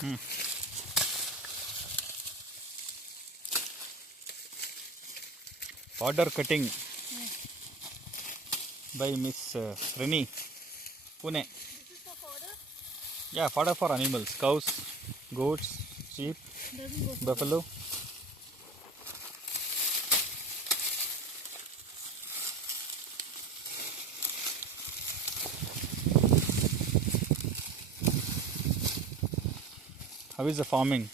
Hmm. Fodder cutting by Miss Reni, Pune. This is for fodder? Yeah, fodder for animals, cows, goats, sheep, buffalo. How is the farming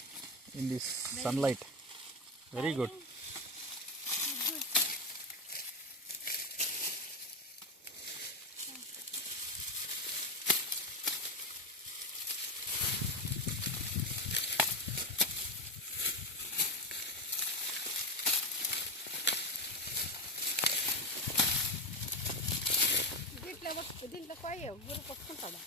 in this sunlight? Very good. దీంట్లో పోయి ఊరు పట్టుకుంటాడు.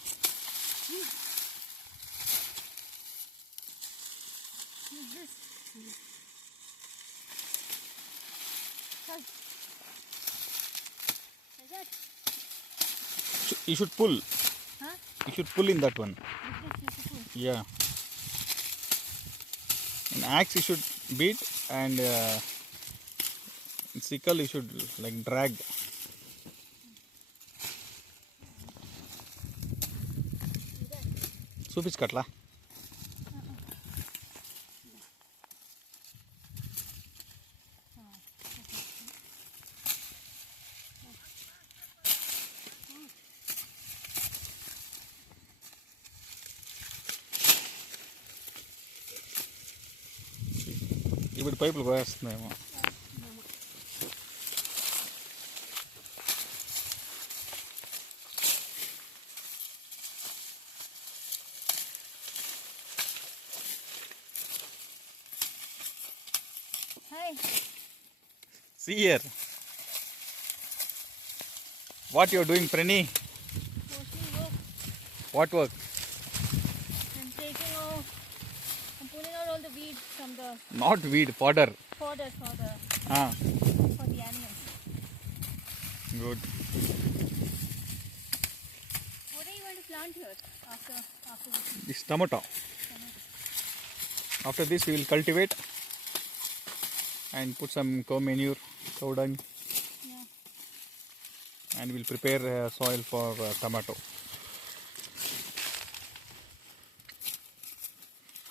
You should pull. Huh? You should pull in that one. Yeah. An axe you should beat, and in sickle you should like drag. చూపించుకట్లా ఇప్పుడు పైపులు పోయేస్తున్నాయేమో. Hey. See here. What you are doing, Preni? Mostly work. What work? I'm taking out, I'm pulling out all the weeds from the Not weed, fodder. fodder for the animals. Good. What are you going to plant here after this? This tomato. After this we will cultivate and put some cow manure, cow dung, Yeah. and we'll prepare soil for tomato.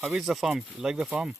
How is the farm? You like the farm?